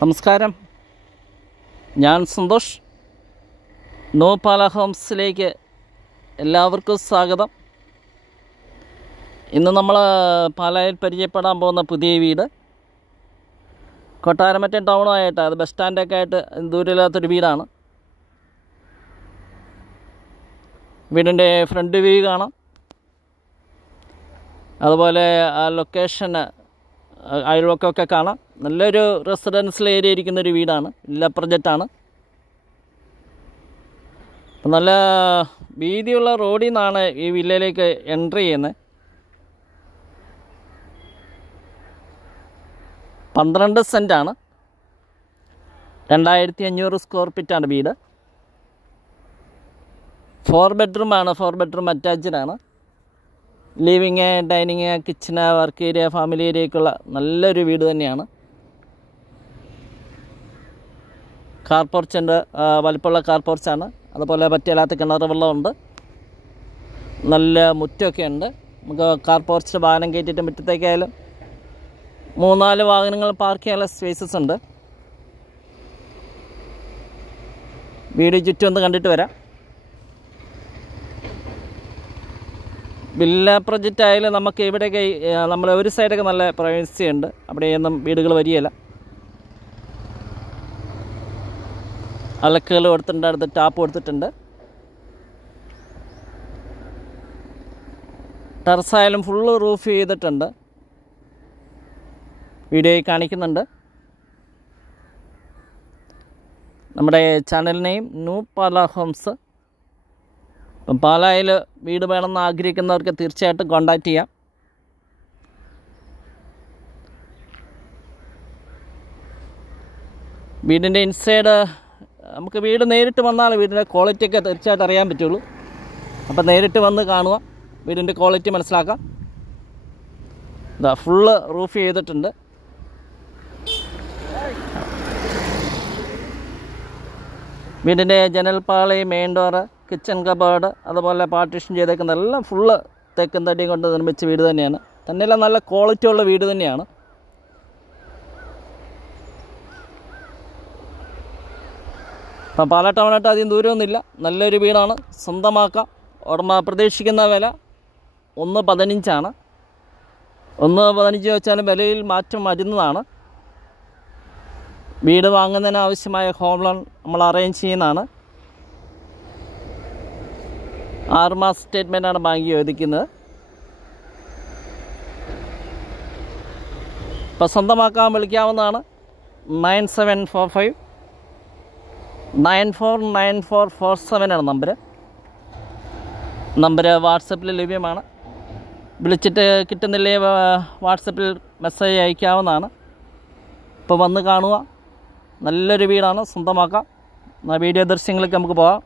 നമസ്കാരം, ഞാൻ സന്തോഷ്. നോ പാല ഹോംസിലേക്ക് എല്ലാവർക്കും സ്വാഗതം. ഇന്ന് നമ്മൾ പാലായിൽ പരിചയപ്പെടാൻ പോകുന്ന പുതിയ വീട് കൊട്ടാരമറ്റം ടൗണുമായിട്ട്, അത് ബസ് സ്റ്റാൻഡൊക്കെ ആയിട്ട് ദൂരമില്ലാത്തൊരു വീടാണ്. വീടിൻ്റെ ഫ്രണ്ട് വ്യൂ കാണാം. അതുപോലെ ആ ലൊക്കേഷൻ അയൽവക്കമൊക്കെ കാണാം. നല്ലൊരു റെസിഡൻഷ്യൽ ഏരിയ ഇരിക്കുന്നൊരു വീടാണ്, വില്ല പ്രൊജക്റ്റാണ്. നല്ല വീതിയുള്ള റോഡിൽ നിന്നാണ് ഈ വില്ലയിലേക്ക് എൻട്രി ചെയ്യുന്നത്. 12 സെൻറ്റാണ്, 2500 സ്ക്വയർ ഫീറ്റാണ് വീട്. 4 ബെഡ്റൂമാണ്, 4 ബെഡ്റൂം അറ്റാച്ച്ഡാണ്. Living, dining, kitchen, work area, family ഏരിയയൊക്കെയുള്ള നല്ലൊരു വീട് തന്നെയാണ്. കാർ പോർച്ചുണ്ട്, വലിപ്പമുള്ള കാർ പോർച്ചാണ്. അതുപോലെ പറ്റിയല്ലാത്ത കിണർ വെള്ളമുണ്ട്. നല്ല മുറ്റമൊക്കെ ഉണ്ട്. നമുക്ക് കാർ പോർച്ചിൽ വാഹനം കയറ്റിയിട്ട് മുറ്റത്തേക്കായാലും 3-4 വാഹനങ്ങൾ പാർക്ക് ചെയ്യാനുള്ള സ്പേസസ് ഉണ്ട്. വീട് ചുറ്റും ഒന്ന് കണ്ടിട്ട് വരാം. വില്ല പ്രൊജക്റ്റ് ആയാലും നമുക്ക് ഇവിടെയൊക്കെ നമ്മൾ ഒരു സൈഡൊക്കെ നല്ല പ്രൈവസി ഉണ്ട്. അവിടെയൊന്നും വീടുകൾ വരികയില്ല. അലക്കുകൾ കൊടുത്തിട്ടുണ്ട്, അടുത്ത് ടാപ്പ് കൊടുത്തിട്ടുണ്ട്. ടെറസായാലും ഫുള്ള് റൂഫ് ചെയ്തിട്ടുണ്ട്. വീഡിയോയിൽ കാണിക്കുന്നുണ്ട്. നമ്മുടെ ചാനൽ നെയിം ന്യൂ പാല ഹോംസ്. അപ്പം പാലായിൽ വീട് വേണമെന്ന് ആഗ്രഹിക്കുന്നവർക്ക് തീർച്ചയായിട്ടും കോൺടാക്റ്റ് ചെയ്യാം. വീടിൻ്റെ ഇൻസൈഡ് നമുക്ക് വീട് നേരിട്ട് വന്നാൽ വീടിൻ്റെ ക്വാളിറ്റിയൊക്കെ തീർച്ചയായിട്ടും അറിയാൻ പറ്റുള്ളൂ. അപ്പം നേരിട്ട് വന്ന് കാണുക, വീടിൻ്റെ ക്വാളിറ്റി മനസ്സിലാക്കാം. ഇതാ ഫുള്ള് റൂഫ് ചെയ്തിട്ടുണ്ട്. വീടിൻ്റെ ജനൽപ്പാളി, മെയിൻ ഡോറ്, കിച്ചൺ കബേർഡ്, അതുപോലെ പാർട്ടീഷൻ ചെയ്തേക്കുന്ന എല്ലാം ഫുള്ള് തെക്കൻ തടി കൊണ്ട് നിർമ്മിച്ച വീട് തന്നെയാണ്. തന്നെയല്ല നല്ല ക്വാളിറ്റി ഉള്ള വീട് തന്നെയാണ്. അപ്പം പാലാ ടൗണായിട്ട് അധികം ദൂരമൊന്നുമില്ല. നല്ലൊരു വീടാണ്, സ്വന്തമാക്കാം. ഉടമ പ്രതീക്ഷിക്കുന്ന വില 1.15 1.15 വെച്ചാലും വിലയിൽ മാറ്റം വരുന്നതാണ്. വീട് വാങ്ങുന്നതിന് ആവശ്യമായ ഹോം ലോൺ നമ്മൾ അറേഞ്ച് ചെയ്യുന്നതാണ്. 6 മാസ സ്റ്റേറ്റ്മെൻറ്റാണ് ബാങ്ക് ചോദിക്കുന്നത്. ഇപ്പോൾ സ്വന്തമാക്കാൻ വിളിക്കാവുന്നതാണ്. 9745 949447 നമ്പർ വാട്സപ്പിൽ ലഭ്യമാണ്. വിളിച്ചിട്ട് കിട്ടുന്നില്ലേ വാട്സപ്പിൽ മെസ്സേജ് അയക്കാവുന്നതാണ്. ഇപ്പോൾ വന്ന് കാണുക. നല്ലൊരു വീടാണ്, സ്വന്തമാക്കാം. വീഡിയോ ദൃശ്യങ്ങളിലേക്ക് നമുക്ക് പോകാം.